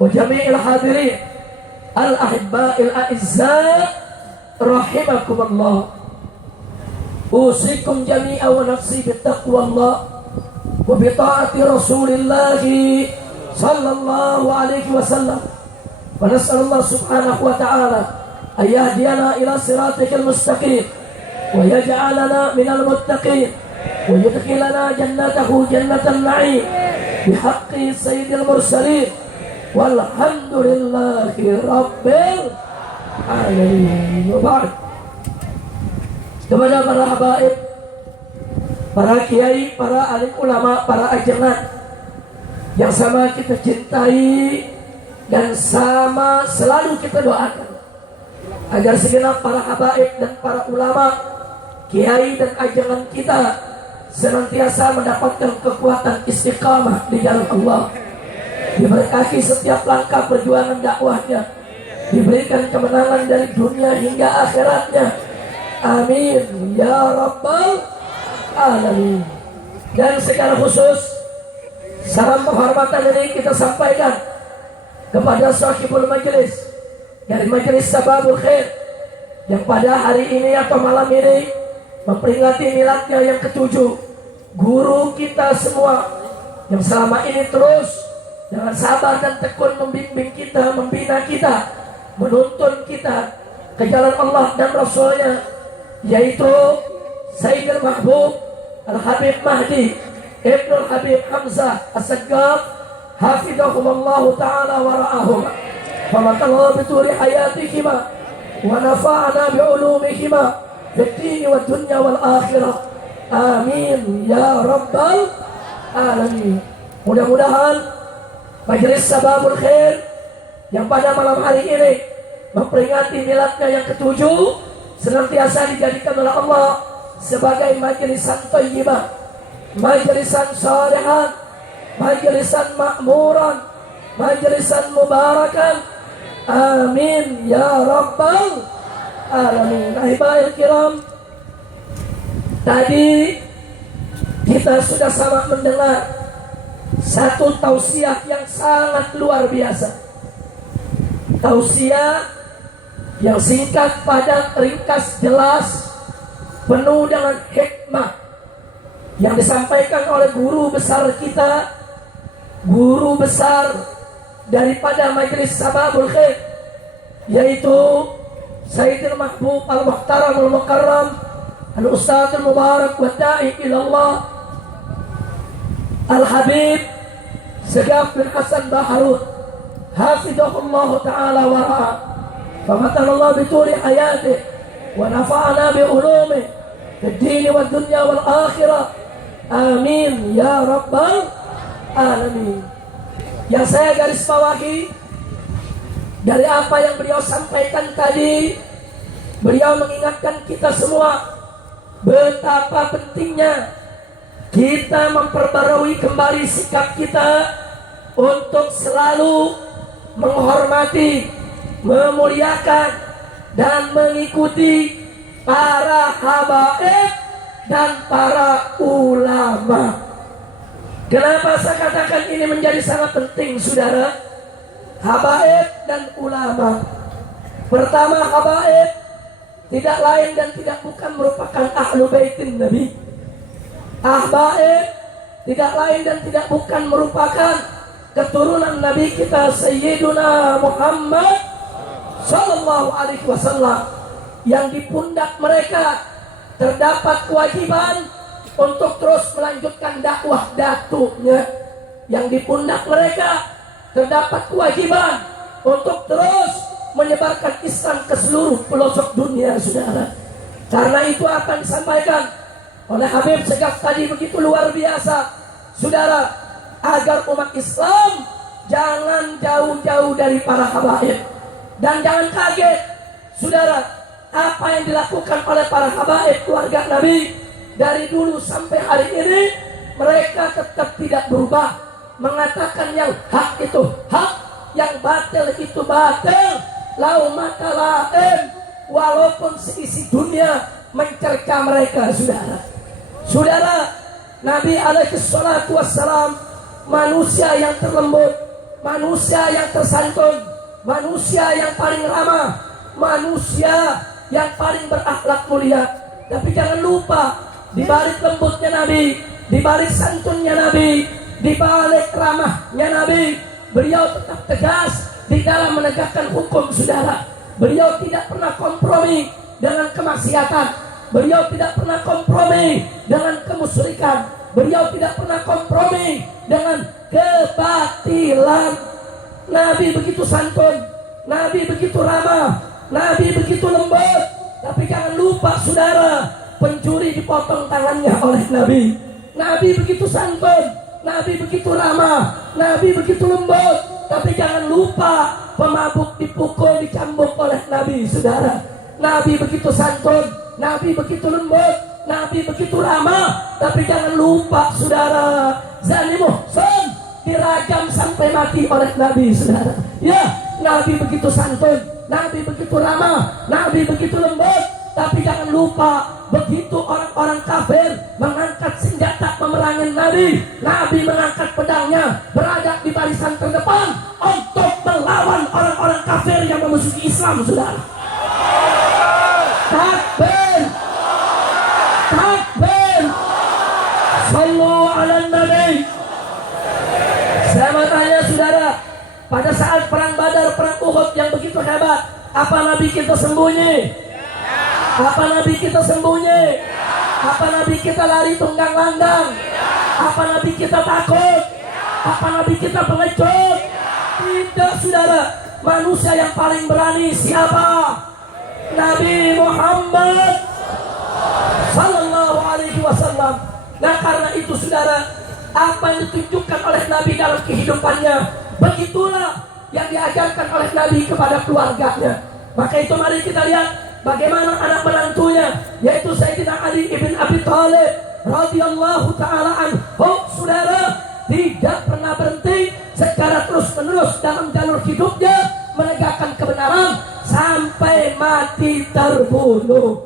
وجميع الحاضرين الأحباء الأعزاء رحمكم الله. أوصيكم جميعا ونفسي بتقوى الله وبطاعة رسول الله صلى الله عليه وسلم، ونسأل الله سبحانه وتعالى أن يهدينا إلى صراطك المستقيم ويجعلنا من المتقين ويدخلنا جنته جنة النعيم بحق سيد المرسلين، والحمد لله رب العالمين. وبعد, kepada para habaib, para kiai, para alim ulama, para ajengan yang sama kita cintai dan sama selalu kita doakan agar segenap para habaib dan para ulama, kiai dan ajengan kita senantiasa mendapatkan kekuatan istiqamah di jalan Allah, diberkahi setiap langkah perjuangan dakwahnya, diberikan kemenangan dari dunia hingga akhiratnya. Amin ya rabbal alamin. Dan secara khusus salam penghormatan ini kita sampaikan kepada sahibul majlis dari Majelis Sababul Khair yang pada hari ini atau malam ini memperingati miladnya yang ke-7. Guru kita semua yang selama ini terus dengan sabar dan tekun membimbing kita, membina kita, menuntun kita ke jalan Allah dan Rasulnya, yaitu Sayyidul Mahbub Al-Habib Mahdi Ibnul Habib Hamzah As-Saggaf hafidhahumullah ta'ala wa ra'ahum wa matallahu bituri hayatihima wa nafa'ana bi'ulumihima fid-dini wa dunya wal akhirah. Amin ya rabbal alamin. Mudah-mudahan Majelis Sababul Khair yang pada malam hari ini memperingati miladnya yang ke-7 senantiasa dijadikan oleh Allah sebagai majlisan thayyibah, majlisan shalihan, majlisan makmuran, majlisan mubarakan. Amin ya rabbal alamin. Ahibahil kiram, tadi kita sudah sama mendengar satu tausiah yang sangat luar biasa. Tausiah yang singkat, padat, ringkas, jelas, penuh dengan hikmah yang disampaikan oleh guru besar kita, guru besar daripada Majelis Sababul Khair, yaitu Sayyidul Mahbub Al-Muhtaram Al-Mukarram Al-Ustadz Al-Mubarak wa Da'i ilallah Al-Habib Saggaf bin Hasan Baharut hafidhahullah ta'ala wa ra'a famatallahu bituli hayatih wa nafa'ana bi'ulumih fid-dini wa dunya wal akhirah. Amin ya rabbal alamin. Yang saya garis bawahi dari apa yang beliau sampaikan tadi, beliau mengingatkan kita semua betapa pentingnya kita memperbarui kembali sikap kita untuk selalu menghormati, memuliakan dan mengikuti para habaib dan para ulama. Kenapa saya katakan ini menjadi sangat penting, saudara? Habaib dan ulama. Pertama, habaib tidak lain dan tidak bukan merupakan ahlu baitin Nabi. Habaib tidak lain dan tidak bukan merupakan keturunan Nabi kita Sayyiduna Muhammad Sallallahu Alaihi Wasallam, yang di pundak mereka terdapat kewajiban untuk terus melanjutkan dakwah datunya, yang di pundak mereka terdapat kewajiban untuk terus menyebarkan Islam ke seluruh pelosok dunia, saudara. Karena itu apa yang disampaikan oleh Habib Saggaf tadi begitu luar biasa, saudara, agar umat Islam jangan jauh-jauh dari para habaib. Dan jangan kaget, saudara, apa yang dilakukan oleh para habaib keluarga Nabi dari dulu sampai hari ini, mereka tetap tidak berubah, mengatakan yang hak itu hak, yang batil itu batil. Lau maka lain, walaupun seisi dunia mencerca mereka, saudara. Saudara, Nabi alaihi salatu wassalam manusia yang terlembut, manusia yang tersantun, manusia yang paling ramah, manusia yang paling berakhlak mulia. Tapi jangan lupa, di balik lembutnya Nabi, di balik santunnya Nabi, di balik ramahnya Nabi, beliau tetap tegas di dalam menegakkan hukum, saudara. Beliau tidak pernah kompromi dengan kemaksiatan. Beliau tidak pernah kompromi dengan kemusyrikan. Beliau tidak pernah kompromi dengan kebatilan. Nabi begitu santun, Nabi begitu ramah, Nabi begitu lembut. Tapi jangan lupa, saudara, pencuri dipotong tangannya oleh Nabi. Nabi begitu santun, Nabi begitu ramah, Nabi begitu lembut. Tapi jangan lupa, pemabuk dipukul, dicambuk oleh Nabi, saudara. Nabi begitu santun, Nabi begitu lembut, Nabi begitu ramah. Tapi jangan lupa, saudara, zalim muhsin dirajam sampai mati oleh Nabi, saudara. Ya, Nabi begitu santun, Nabi begitu ramah, Nabi begitu lembut. Tapi jangan lupa, begitu orang-orang kafir mengangkat senjata memerangi Nabi, Nabi mengangkat pedangnya, berada di barisan terdepan untuk melawan orang-orang kafir yang memusuhi Islam, saudara. Takbir, takbir, sallu ala Nabi. Saya mau tanya, saudara, pada saat perang Badar, perang Uhud yang begitu hebat, apa Nabi kita sembunyi? Apa Nabi kita sembunyi? Apa Nabi kita lari tunggang langgang? Apa Nabi kita takut? Apa Nabi kita pengecut? Tidak, saudara. Manusia yang paling berani siapa? Nabi Muhammad sallallahu alaihi wasallam. Nah, karena itu, saudara, apa yang ditunjukkan oleh Nabi dalam kehidupannya, begitulah yang diajarkan oleh Nabi kepada keluarganya. Maka itu mari kita lihat bagaimana anak menantunya, yaitu Sayyidina Ali ibn Abi Thalib radhiyallahu ta'ala anhu, saudara, tidak pernah berhenti secara terus-menerus dalam jalur hidupnya menegakkan kebenaran sampai mati terbunuh.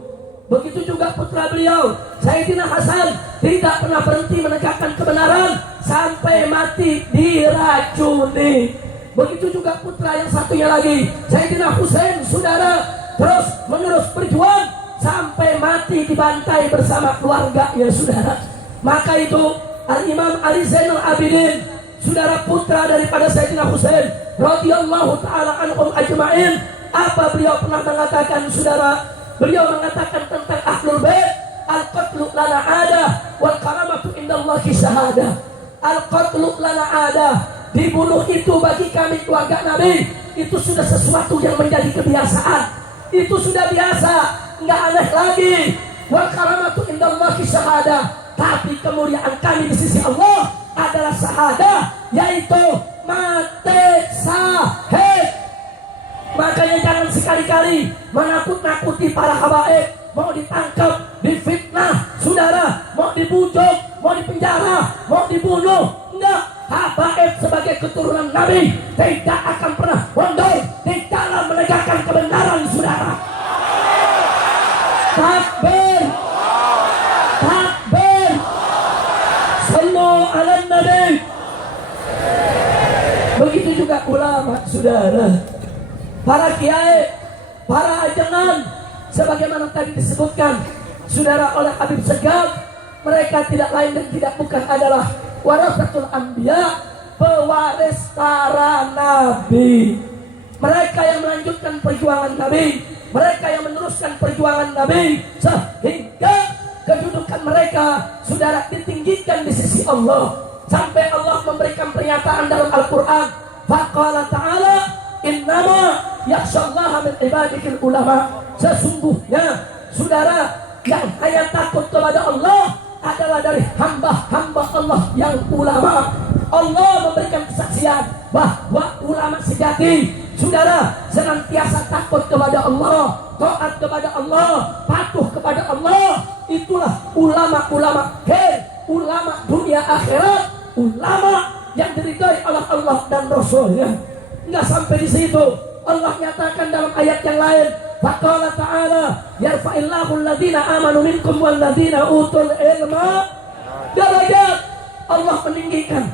Begitu juga putra beliau Sayyidina Hasan tidak pernah berhenti menegakkan kebenaran sampai mati diracuni. Begitu juga putra yang satunya lagi Sayyidina Husain, saudara, terus menerus berjuang sampai mati dibantai bersama keluarganya, saudara. Maka itu Al-Imam Ali Zainal Abidin, saudara, putra daripada Sayyidina Husain radhiyallahu ta'ala anhum ajma'in, apa beliau pernah mengatakan, saudara? Beliau mengatakan tentang Ahlul Bait, al-qatlu lana ada wal karamatu indallahi syahadah. Al-qatlu lana ada, dibunuh itu bagi kami keluarga Nabi itu sudah sesuatu yang menjadi kebiasaan. Itu sudah biasa, nggak aneh lagi. Wal karamatu indallahi syahadah, tapi kemuliaan kami di sisi Allah adalah syahadah, yaitu mati syahid. Makanya jangan sekali-kali menakut-nakuti para habaib. Mau ditangkap, difitnah, saudara, mau dibujuk, mau dipenjara, mau dibunuh, enggak. Habaib sebagai keturunan Nabi tidak akan pernah mundur di dalam menegakkan kebenaran, saudara. Takbir, takbir, sallu ala Nabi. Begitu juga ulama, saudara, para kiai, para ajengan, sebagaimana tadi disebutkan, saudara, oleh Habib Segaf, mereka tidak lain dan tidak bukan adalah warasatul anbiya, pewaris para nabi. Mereka yang melanjutkan perjuangan Nabi, mereka yang meneruskan perjuangan Nabi, sehingga kedudukan mereka, saudara, ditinggikan di sisi Allah. Sampai Allah memberikan pernyataan dalam Al-Quran, faqala ta'ala innama yakhshallaha min ibadikil ulama. Sesungguhnya, saudara, yang hanya takut kepada Allah adalah dari hamba-hamba Allah yang ulama. Allah memberikan kesaksian bahwa ulama sejati, saudara, senantiasa takut kepada Allah, taat kepada Allah, patuh kepada Allah. Itulah ulama-ulama khair, ulama dunia akhirat, ulama yang diridhai oleh Allah dan Rasulnya. Enggak sampai di situ, Allah nyatakan dalam ayat yang lain, faqala ta'ala yarfa'illahu alladhina amanu minkum walladhina utul ilma darajat. Allah meninggikan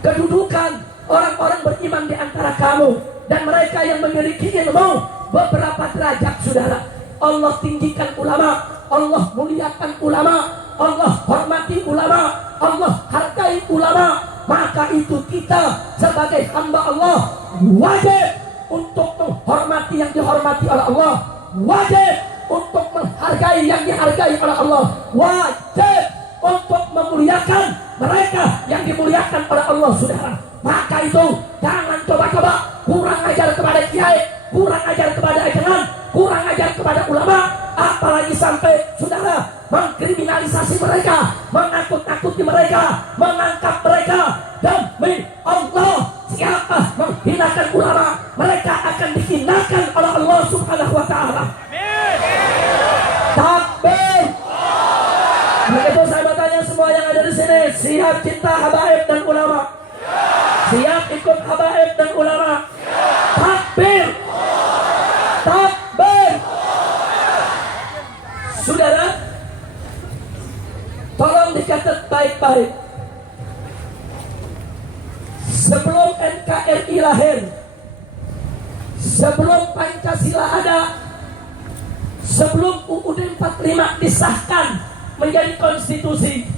kedudukan orang-orang beriman di antara kamu dan mereka yang memiliki ilmu beberapa derajat, saudara. Allah tinggikan ulama, Allah muliakan ulama, Allah hormati ulama, Allah hargai ulama. Maka itu kita sebagai hamba Allah wajib untuk menghormati yang dihormati oleh Allah, wajib untuk menghargai yang dihargai oleh Allah, wajib untuk memuliakan mereka yang dimuliakan oleh Allah, saudara. Maka itu jangan coba-coba kurang ajar kepada kiai, kurang ajar kepada ajaran, kurang ajar kepada ulama, apalagi sampai saudara mengkriminalisasi mereka, menakut-nakuti mereka, menangkap mereka. Demi Allah, siapa menghinakan ulama, mereka akan dihinakan oleh Allah Subhanahu wa ta'ala. Takbir. Begitu saya bertanya semua yang ada di sini, siap cinta habaib dan ulama? Siap ikut habaib dan ulama? Takbir. Takbir. Saudara, tolong dicatat baik-baik. Sebelum NKRI lahir, sebelum Pancasila ada, sebelum UUD 45 disahkan menjadi konstitusi,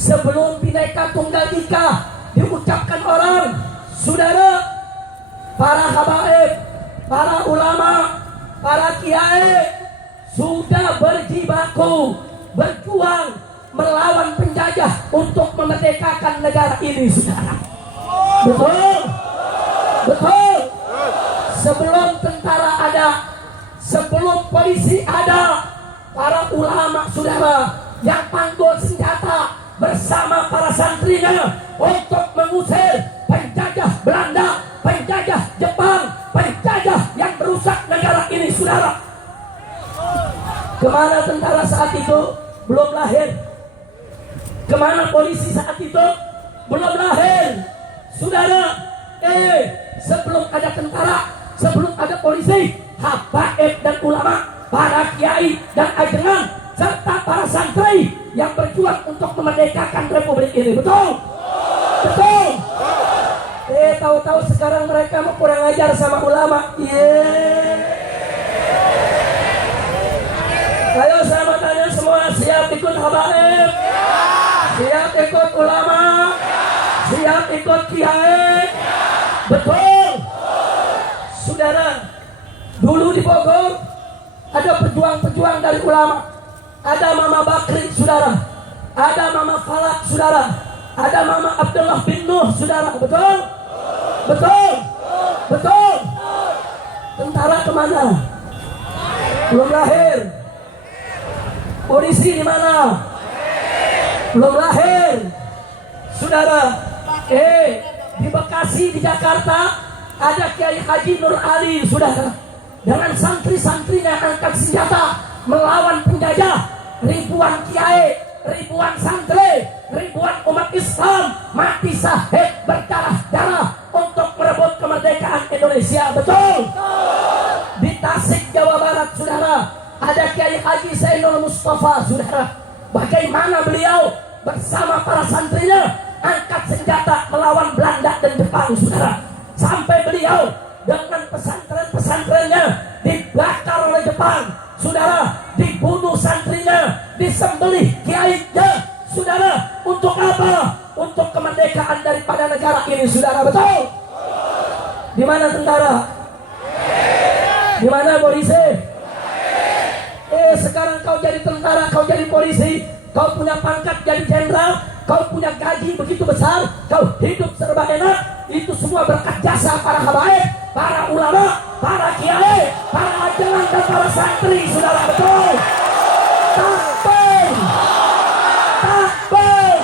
sebelum Bhinneka Tunggal Ika diucapkan orang, saudara, para habaib, para ulama, para kiai sudah berjibaku berjuang melawan penjajah untuk memerdekakan negara ini, saudara. Betul, betul. Sebelum tentara ada, sebelum polisi ada, para ulama, saudara, yang panggul senjata bersama para santrinya untuk mengusir penjajah Belanda, penjajah Jepang, penjajah yang merusak negara ini, saudara. Kemana tentara saat itu? Belum lahir. Kemana polisi saat itu? Belum lahir, saudara. Sebelum ada tentara, sebelum ada polisi, habaib dan ulama, para kiai dan ajengan, serta para santri yang berjuang untuk memerdekakan republik ini. Betul? Betul. Tahu-tahu sekarang mereka mau kurang ajar sama ulama. Ayo saya mau tanya semua, siap ikut habaib? Siap ikut ulama? Siap ikut kiai? Betul. Saudara, dulu di Bogor ada pejuang-pejuang dari ulama. Ada Mama Bakri, saudara. Ada Mama Falak, saudara. Ada Mama Abdullah bin Nuh, saudara. Betul? Betul? Betul? Tentara kemana? Belum lahir. Polisi di mana? Belum lahir. Saudara, di Bekasi, di Jakarta ada Kiai Haji Nur Ali, saudara, dengan santri-santrinya angkat senjata melawan penjajah. Ribuan kiai, ribuan santri, ribuan umat Islam mati syahid berdarah-darah untuk merebut kemerdekaan Indonesia. Betul? Di Tasik, Jawa Barat, saudara, ada Kiai Haji Zainul Mustafa, saudara. Bagaimana beliau bersama para santrinya angkat senjata melawan Belanda dan Jepang, saudara. Sampai beliau dengan pesantren-pesantrennya dibakar oleh Jepang, saudara. Dibunuh santrinya, disembelih kiainya, saudara. Untuk apa? Untuk kemerdekaan daripada negara ini, saudara. Betul? Di mana tentara? Di mana polisi? Sekarang kau jadi tentara, kau jadi polisi, kau punya pangkat jadi jenderal, kau punya gaji begitu besar, kau hidup serba enak. Itu semua berkat jasa para habaib, para ulama, para kiai, para ajengan dan para santri, saudara. Betul? Takbir! Takbir!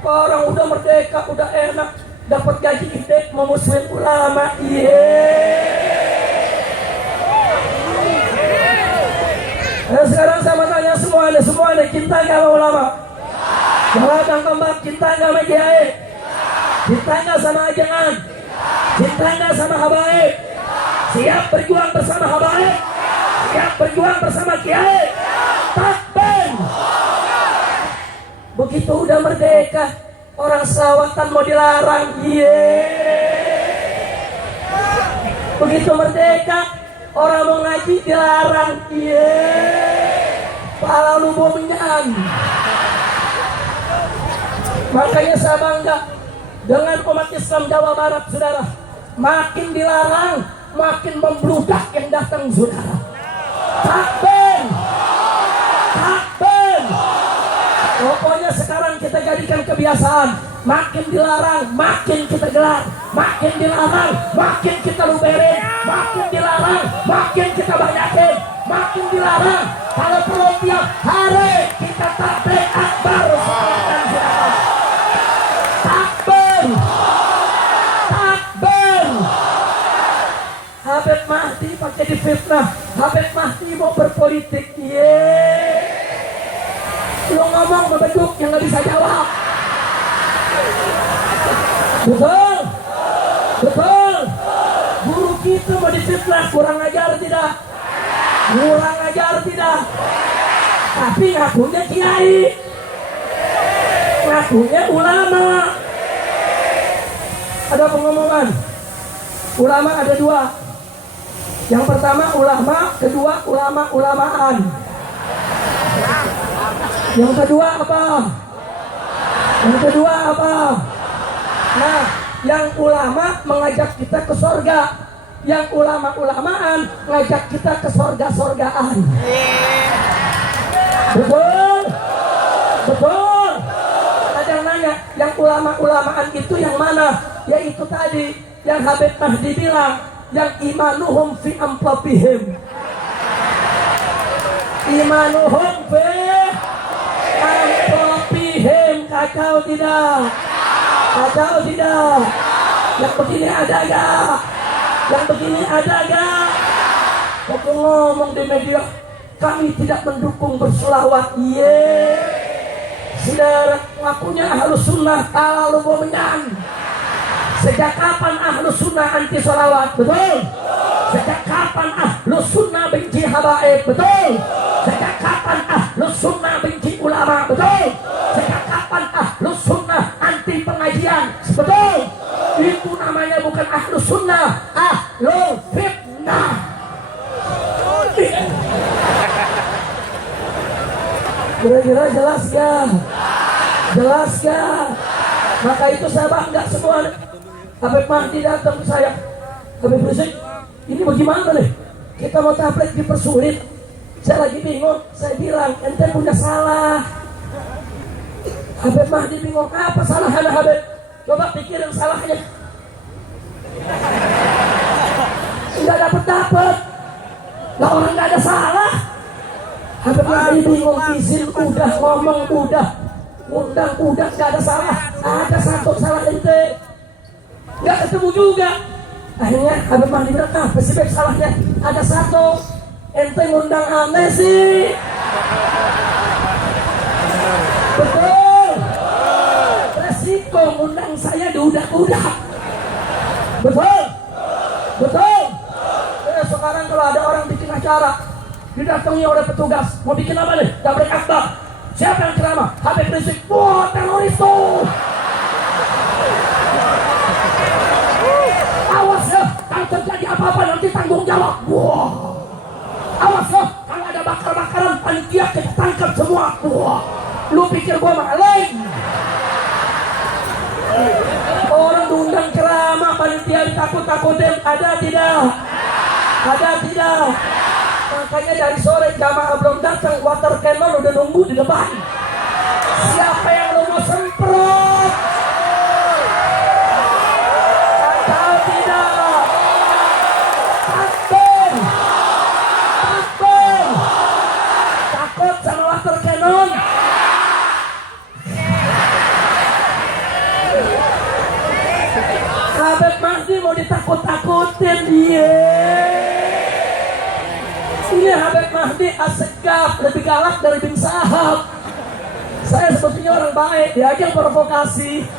Orang udah merdeka, udah enak, dapat gaji gede, mau muslim ulama. Sekarang saya tanya semua nih, cinta nggak sama ulama? Jawab yang keempat, cinta nggak sama kiai? Cinta nggak sama ajengan? Cinta nggak sama habaib? Siap berjuang bersama habaib? Siap berjuang bersama kiai? Takbir! Begitu udah merdeka, Orang selawatan mau dilarang. Begitu merdeka, orang mau ngaji dilarang. Pala lu bomenyan. Makanya saya bangga dengan umat Islam Jawa Barat, saudara. Makin dilarang, makin membludak yang datang, saudara. Takbir, takbir. Pokoknya sekarang kita jadikan kebiasaan. Makin dilarang, makin kita gelar. Makin dilarang, makin kita luberin. Makin dilarang, makin kita banyakin. Makin dilarang, kalau perlu tiap hari kita takbir akbar. Takbir, takbir. Habib Mahdi pakai difitnah. Habib Mahdi mau berpolitik. Lu ngomong membeduk yang nggak bisa jawab. Betul, betul. Guru kita mau difitnah, kurang ajar tidak? Kurang ajar tidak? Tapi ngakunya kiai, ngakunya ulama. Ada pengumuman. Ulama ada dua. Yang pertama ulama, kedua ulama-ulamaan. Yang kedua apa? Yang kedua apa? Nah, yang ulama mengajak kita ke surga. Yang ulama-ulamaan ngajak kita ke surga-surgaan. Betul? Betul? Ada yang nanya, yang ulama-ulamaan itu yang mana? Yaitu tadi yang Habib Mahdi bilang, yang imanuhum fi amplopihim. Imanuhum fi amplopihim. Kacau tidak? Kacau tidak? Yang begini ada gak? Yang begini ada gak? Waktu ngomong di media, kami tidak mendukung berselawat. Saudara, ngakunya Ahlus Sunnah kalau bomenyan. Sejak kapan Ahlus Sunnah anti selawat? Betul? Sejak kapan Ahlus Sunnah benci habaib? Betul? Sejak kapan Ahlus Sunnah benci ulama? Betul? Sejak kapan Ahlus Sunnah anti pengajian? Betul? Itu namanya bukan Ahlus Sunnah, Ahlul Fitnah. Kira-kira jelas ya? Jelas ya? Maka itu saya bangga semua. Habib Mahdi datang ke saya, Habib Rizik, ini bagaimana nih? Kita mau tablet dipersulit. Saya lagi bingung. Saya bilang, ente punya salah. Habib Mahdi bingung, apa salahnya Habib? Coba pikirin salahnya. Nggak dapet. Lah orang nggak ada salah. Habib Mahdi bingung, izin udah, ngomong udah, undang udah, nggak ada salah. Ada satu salah ente, nggak ketemu juga. Akhirnya Habib Mahdi bilang, apa sih Beb salahnya? Ada satu, ente ngundang aneh sih. Betul. Resiko ngundang saya diudak-udak. Betul. Betul. Sekarang kalau ada orang bikin acara, didatangi oleh petugas, mau bikin apa nih? Tablik akbar. Siapa yang ceramah? Habib Rizik. Wah, teroris tuh. Awas ya, kalau terjadi apa-apa nanti tanggung jawab. Wah. Awas ya, kalau ada bakar-bakaran panitia kita tangkap semua. Wah. Lu pikir gua maling? Orang diundang ceramah, panitia ditakut-takutin. Ada tidak? Ada tidak? Makanya dari sore jamaah belum datang, water cannon udah nunggu di depan. Siapa yang lu mau semprot? Atau tidak? Takut. Takut. Takut sama water cannon? Habib Mahdi mau ditakut-takutin dia. Ini Habib Mahdi asegaf, lebih galak dari bin Sahab. Saya sebetulnya orang baik, diajak provokasi.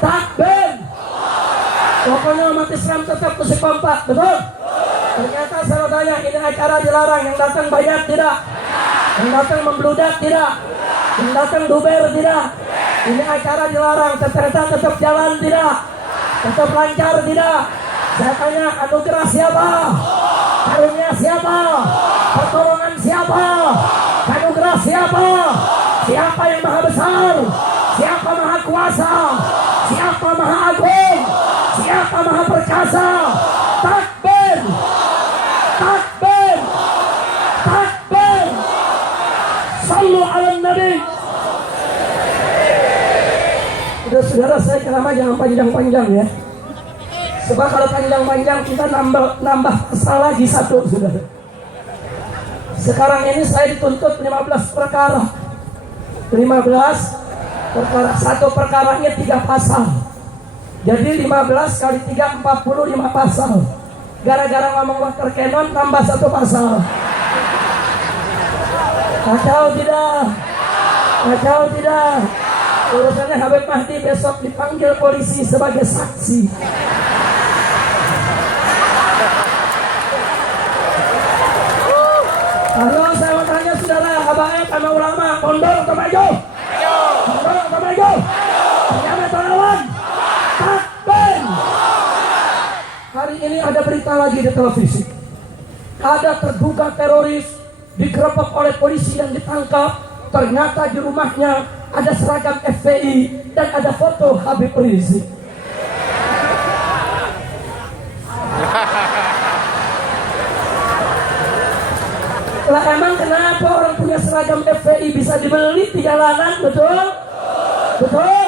Takbir. Pokoknya umat Islam tetap mesti kompak, betul? Ternyata saya tanya, ini acara dilarang, yang datang banyak tidak? Yang datang membludak tidak. Yang datang duber tidak. Ini acara dilarang, ternyata tetap jalan tidak. Tetap lancar tidak. Saya tanya, anugerah siapa? Karunia siapa? Pertolongan siapa? Anugerah siapa? Siapa yang maha besar? Siapa maha kuasa? Siapa maha agung? Siapa maha perkasa? Takbir! Takbir! Takbir! Sallu ala Nabi. Udah saudara, saya ceramah jangan panjang-panjang ya. Sebab kalau panjang-panjang kita nambah kesal lagi satu, saudara. Sekarang ini saya dituntut 15 perkara. 15 perkara. Satu perkaranya 3 pasal. Jadi 15 kali 3 45 pasal. Gara-gara ngomong water cannon nambah 1 pasal. Kacau tidak? Kacau tidak? Urusannya Habib Mahdi besok dipanggil polisi sebagai saksi. Halo, saya mau tanya saudara, habaib sama ulama, mundur atau maju? Mundur atau maju? Siapa yang lawan? Takbir! Hari ini ada berita lagi di televisi. Ada terduga teroris digerebek oleh polisi dan ditangkap. Ternyata di rumahnya ada seragam FPI dan ada foto Habib Rizik. Lah emang kenapa orang punya seragam FPI bisa dibeli di jalanan? Betul? Betul?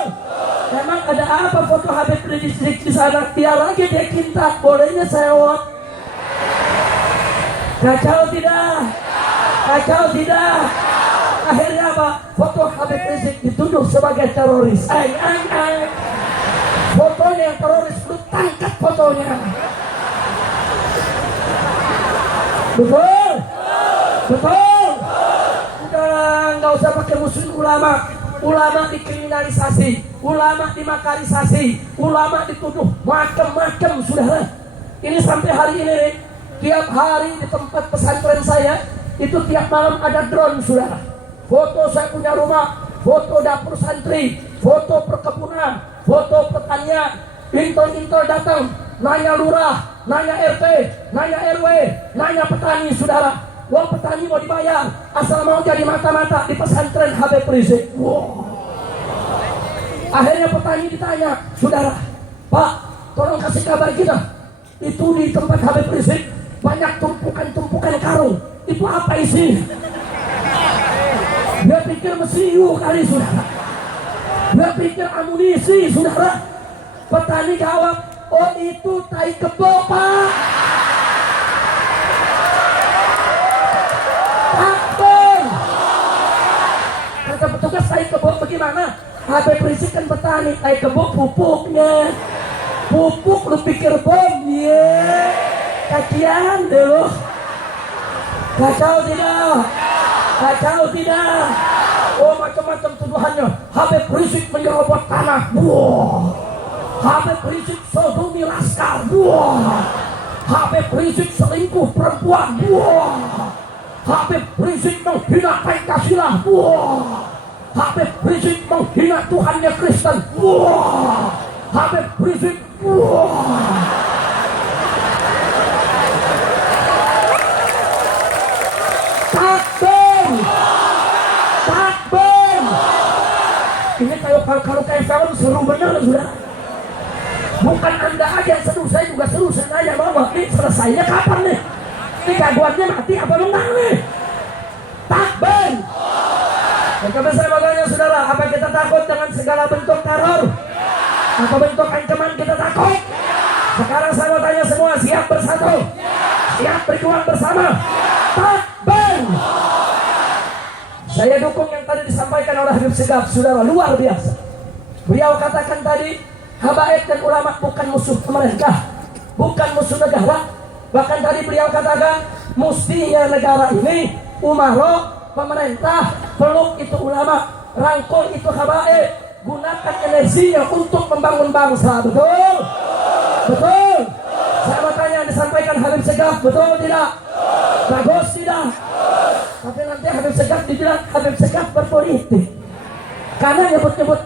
Emang ada apa foto Habib Rizik di sana? Biar lagi dia cinta, bolehnya sewot. Kacau tidak? Kacau tidak? Akhirnya apa? Foto Habib Rizik dituduh sebagai teroris. Fotonya yang teroris, lu tangkap fotonya. Betul? Betul? Udah nggak usah pakai musuhin ulama. Ulama dikriminalisasi, ulama dimakarisasi, ulama dituduh macam-macam, saudara. Ini sampai hari ini, tiap hari di tempat pesantren saya itu tiap malam ada drone, saudara. Foto saya punya rumah, foto dapur santri, foto perkebunan, foto pertanian. Intol-intol datang, nanya lurah, nanya RT, nanya RW, nanya petani, saudara. Wah, petani mau dibayar, asal mau jadi mata-mata di pesantren Habib Rizik. Wow. Akhirnya petani ditanya, saudara, Pak, tolong kasih kabar kita. Itu di tempat Habib Rizik banyak tumpukan-tumpukan karung. Itu apa isinya? Dia pikir mesiu kali, saudara. Dia pikir amunisi, saudara. Petani jawab, oh itu tai kebo, Pak. Takbir. Kata petugas, tai kebo bagaimana? Habib Rizik kan petani, tai kebo pupuknya. Pupuk lu pikir bom, ye. Kacian deh lo. Kacau tidak? Kacau tidak? Oh, macam-macam tuduhannya. Habib Rizik menyerobot tanah. Wah. Habib Rizik sodomi laskar. Wah. Habib Rizik selingkuh perempuan. Wah. Habib Rizik menghina Pancasila. Wah. Habib Rizik menghina Tuhannya Kristen. Wah. Habib Rizik. Wah. Takbir. Takbir. Ini kalau kayak film seru bener, saudara. Bukan Anda aja yang seru, saya juga seru. Saya nanya, Mama, ini selesainya kapan nih? Ini gaguannya mati apa menang nih? Takbir. Maka saya bertanya, saudara, apa kita takut dengan segala bentuk teror? Apa bentuk ancaman kita takut? Sekarang saya mau tanya semua, siap bersatu? Siap berjuang bersama? Takbir. Saya dukung yang tadi disampaikan oleh Habib Segaf, saudara, luar biasa. Beliau katakan tadi, habaib dan ulama bukan musuh pemerintah, bukan musuh negara. Bahkan tadi beliau katakan, mestinya negara ini, umaro, pemerintah, peluk itu ulama, rangkul itu habaib, gunakan energinya untuk membangun bangsa. Betul? Betul? Saya mau tanya yang disampaikan Habib Segaf, betul tidak? Bagus tidak? Tapi nanti Habib Segaf bilang Habib Segaf berpolitik? Karena nyebut-nyebut